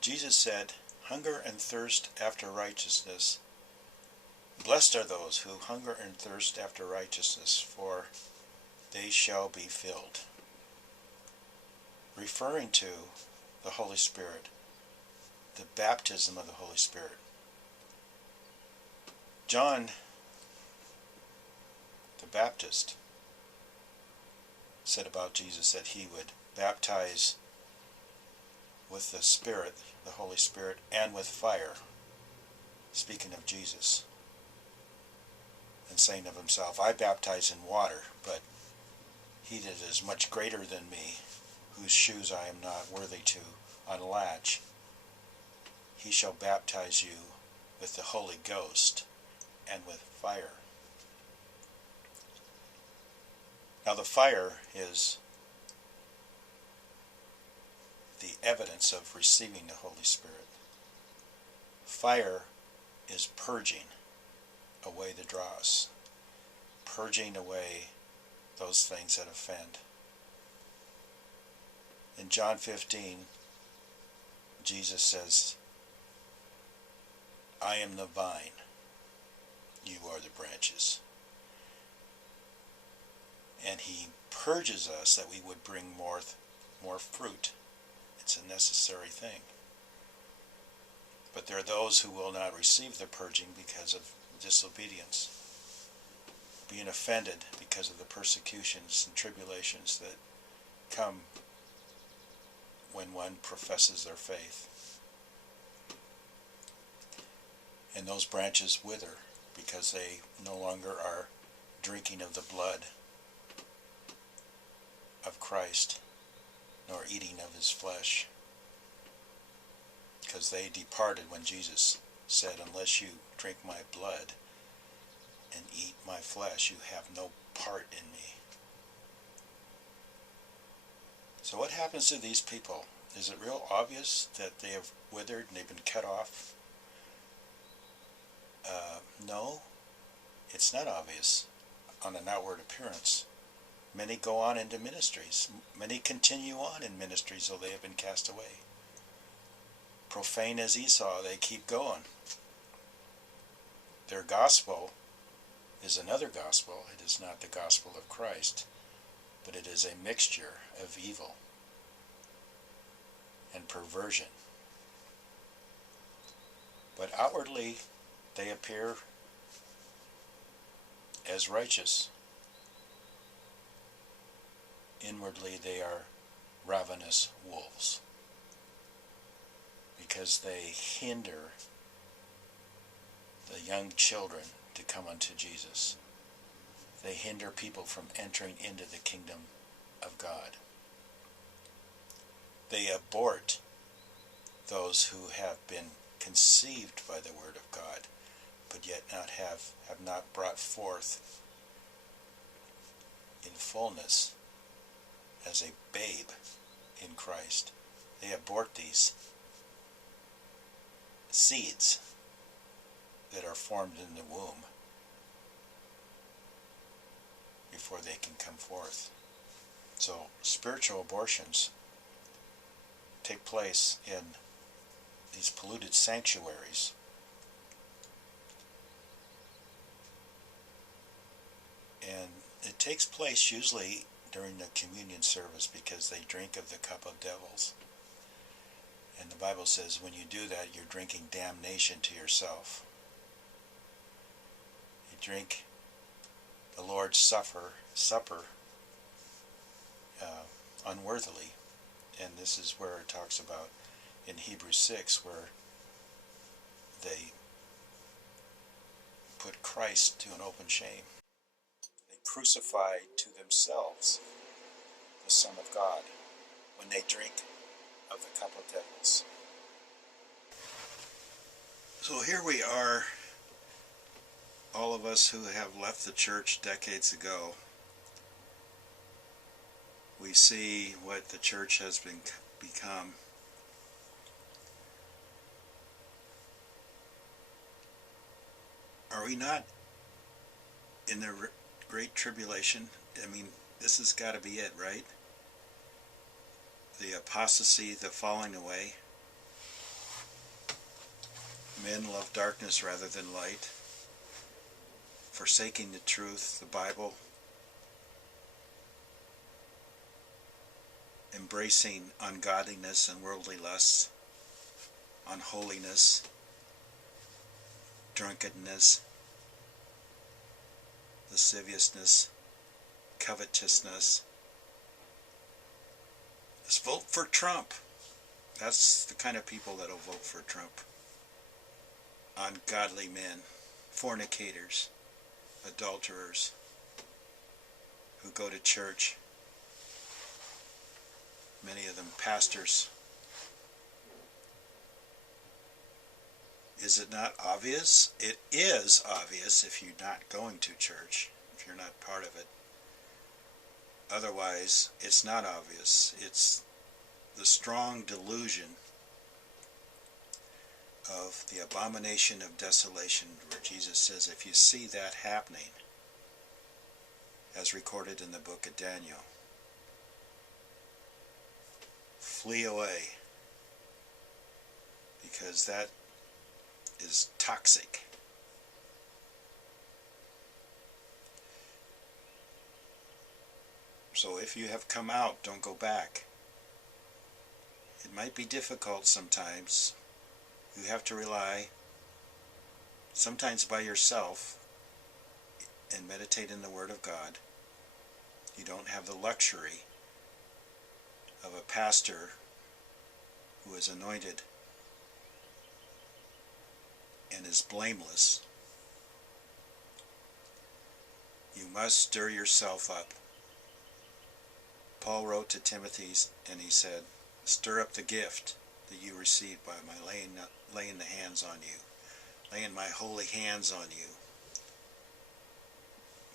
Jesus said, "Hunger and thirst after righteousness. Blessed are those who hunger and thirst after righteousness, for they shall be filled." Referring to the Holy Spirit, the baptism of the Holy Spirit. John the Baptist said about Jesus that he would baptize with the Spirit, the Holy Spirit, and with fire, speaking of Jesus, and saying of himself, "I baptize in water, but he that is much greater than me, whose shoes I am not worthy to unlatch, he shall baptize you with the Holy Ghost and with fire." Now the fire is the evidence of receiving the Holy Spirit. Fire is purging away the dross, purging away those things that offend. In John 15, Jesus says, "I am the vine, you are the branches." And he purges us that we would bring more fruit. It's a necessary thing. But there are those who will not receive the purging because of disobedience, being offended because of the persecutions and tribulations that come when one professes their faith. And those branches wither because they no longer are drinking of the blood of Christ, nor eating of his flesh, because they departed when Jesus said, "Unless you drink my blood and eat my flesh, you have no part in me." So what happens to these people? Is it real obvious that they have withered and they've been cut off? No, it's not obvious on an outward appearance. Many go on into ministries. Many continue on in ministries, though they have been cast away. Profane as Esau, they keep going. Their gospel is another gospel. It is not the gospel of Christ, but it is a mixture of evil and perversion. But outwardly, they appear as righteous. Inwardly, they are ravenous wolves, because they hinder the young children to come unto Jesus. They hinder people from entering into the kingdom of God. They abort those who have been conceived by the word of God, but yet have not brought forth in fullness as a babe in Christ. They abort these seeds that are formed in the womb before they can come forth. So spiritual abortions take place in these polluted sanctuaries. And it takes place usually during the communion service, because they drink of the cup of devils. And the Bible says when you do that, you're drinking damnation to yourself. You drink the Lord's Supper unworthily. And this is where it talks about in Hebrews 6, where they put Christ to an open shame. They crucify to themselves the Son of God when they drink of the cup of devils. So here we are, all of us who have left the church decades ago. We see what the church has become. Are we not in the great tribulation? I mean, this has got to be it, right? The apostasy, the falling away. Men love darkness rather than light, forsaking the truth, the Bible, embracing ungodliness and worldly lusts, unholiness, drunkenness, lasciviousness, covetousness. Just vote for Trump. That's the kind of people that will vote for Trump. Ungodly men, fornicators, adulterers, who go to church, many of them pastors. Is it not obvious? It is obvious if you're not going to church, if you're not part of it. Otherwise, it's not obvious. It's the strong delusion of the abomination of desolation, where Jesus says, if you see that happening, as recorded in the book of Daniel, flee away, because that is toxic. So if you have come out, don't go back. It might be difficult sometimes. You have to rely sometimes by yourself and meditate in the Word of God. You don't have the luxury of a pastor who is anointed and is blameless. You must stir yourself up. Paul wrote to Timothy and he said, stir up the gift that you received by my laying the hands on you, laying my holy hands on you.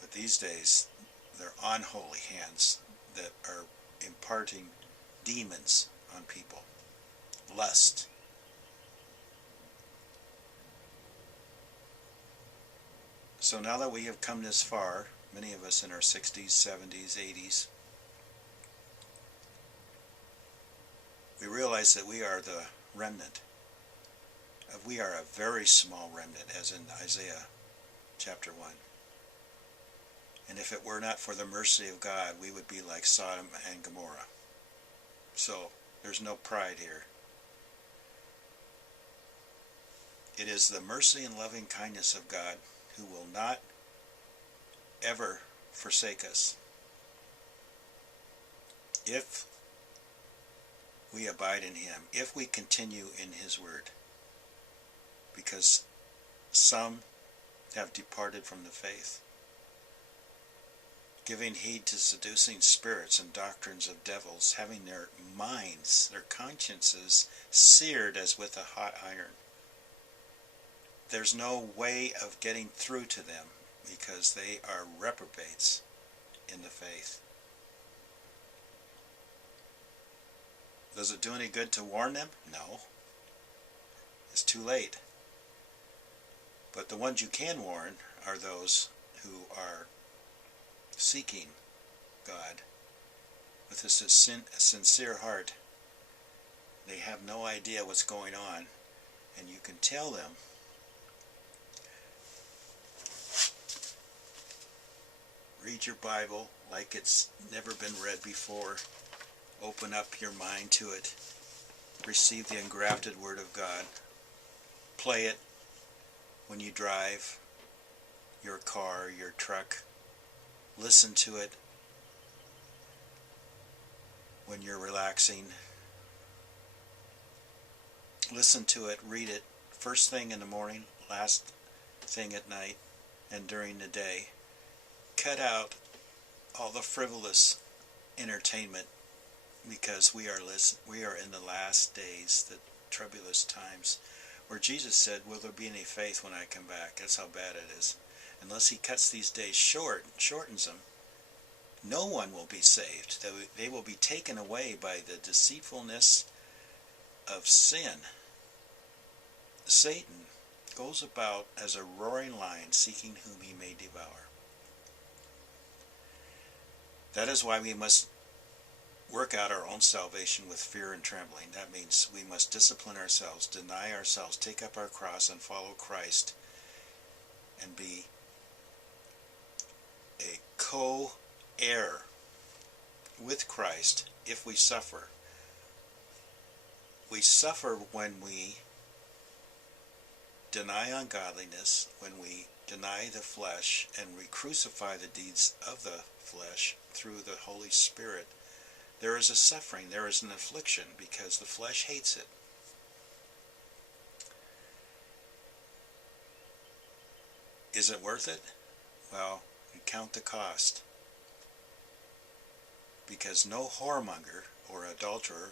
But these days, they're unholy hands that are imparting demons on people. Lust. So now that we have come this far, many of us in our 60s, 70s, 80s, we realize that we are the remnant. We are a very small remnant, as in Isaiah chapter 1. And if it were not for the mercy of God, we would be like Sodom and Gomorrah. So, there's no pride here. It is the mercy and loving kindness of God who will not ever forsake us if we abide in Him, if we continue in His Word. Because some have departed from the faith, giving heed to seducing spirits and doctrines of devils, having their minds, their consciences seared as with a hot iron. There's no way of getting through to them because they are reprobates in the faith. Does it do any good to warn them? No. It's too late. But the ones you can warn are those who are seeking God with a sincere heart. They have no idea what's going on, and you can tell them, read your Bible like it's never been read before. Open up your mind to it. Receive the engrafted Word of God. Play it when you drive your car, your truck. Listen to it when you're relaxing. Listen to it, read it, first thing in the morning, last thing at night, and during the day. Cut out all the frivolous entertainment, because we are in the last days, the troublous times, where Jesus said, will there be any faith when I come back? That's how bad it is. Unless He cuts these days short, shortens them, no one will be saved. They will be taken away by the deceitfulness of sin. Satan goes about as a roaring lion, seeking whom he may devour. That is why we must work out our own salvation with fear and trembling. That means we must discipline ourselves, deny ourselves, take up our cross and follow Christ, and be a co-heir with Christ if we suffer. We suffer when we deny ungodliness, when we deny the flesh, and we crucify the deeds of the flesh through the Holy Spirit. There is a suffering, there is an affliction, because the flesh hates it. Is it worth it? Well, count the cost. Because no whoremonger or adulterer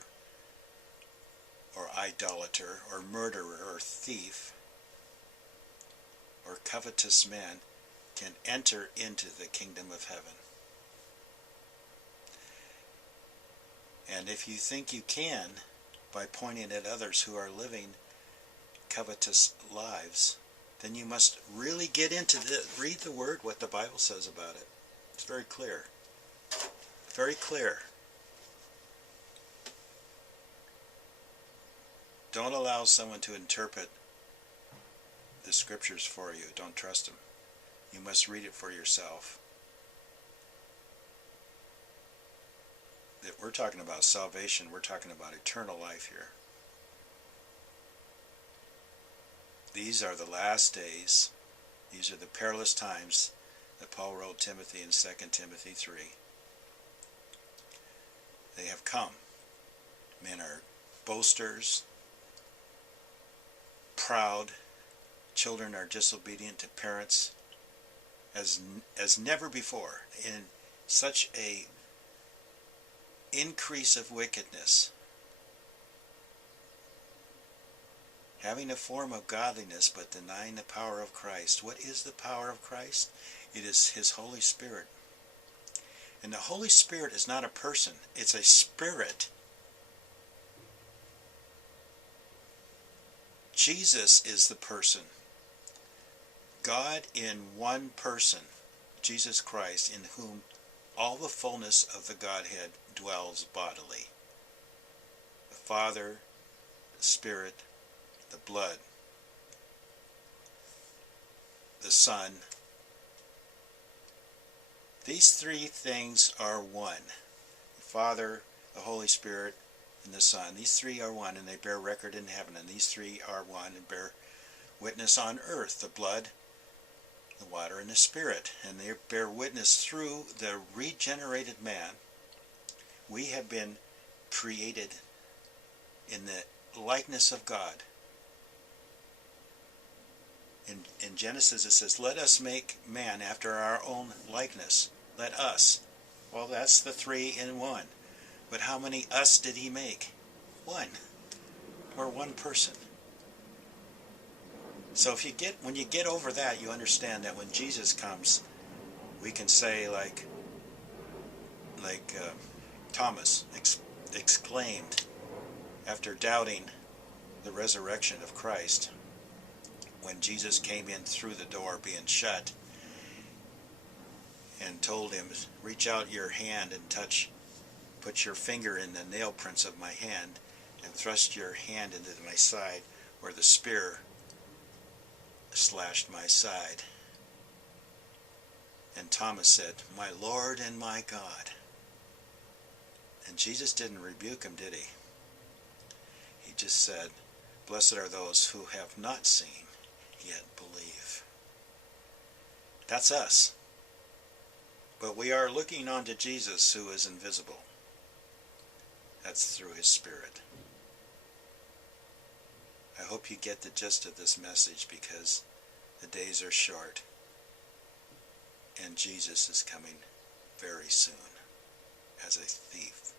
or idolater or murderer or thief or covetous man can enter into the kingdom of heaven. And if you think you can, by pointing at others who are living covetous lives, then you must really get into read the Word, what the Bible says about it. It's very clear. Very clear. Don't allow someone to interpret the Scriptures for you. Don't trust them. You must read it for yourself. That we're talking about salvation. We're talking about eternal life here. These are the last days. These are the perilous times that Paul wrote Timothy in 2 Timothy 3. They have come. Men are boasters, proud. Children are disobedient to parents as never before, in such a increase of wickedness. Having a form of godliness but denying the power of Christ. What is the power of Christ? It is His Holy Spirit. And the Holy Spirit is not a person, it's a spirit. Jesus is the person. God in one person, Jesus Christ, in whom all the fullness of the Godhead dwells bodily. The Father, the Spirit, the blood, the Son. These three things are one. The Father, the Holy Spirit, and the Son. These three are one, and they bear record in heaven. And these three are one and bear witness on earth. The blood, the water, and the Spirit. And they bear witness through the regenerated man. We have been created in the likeness of God. In Genesis it says, let us make man after our own likeness. Let us. Well, that's the three in one. But how many us did He make? One. We're one person. So when you get over that, you understand that when Jesus comes, we can say like Thomas exclaimed after doubting the resurrection of Christ, when Jesus came in through the door being shut and told him, reach out your hand and put your finger in the nail prints of my hand and thrust your hand into my side where the spear slashed my side. And Thomas said, my Lord and my God. And Jesus didn't rebuke him, did He? He just said, blessed are those who have not seen, yet believe. That's us. But we are looking on to Jesus, who is invisible. That's through His Spirit. I hope you get the gist of this message, because the days are short and Jesus is coming very soon as a thief.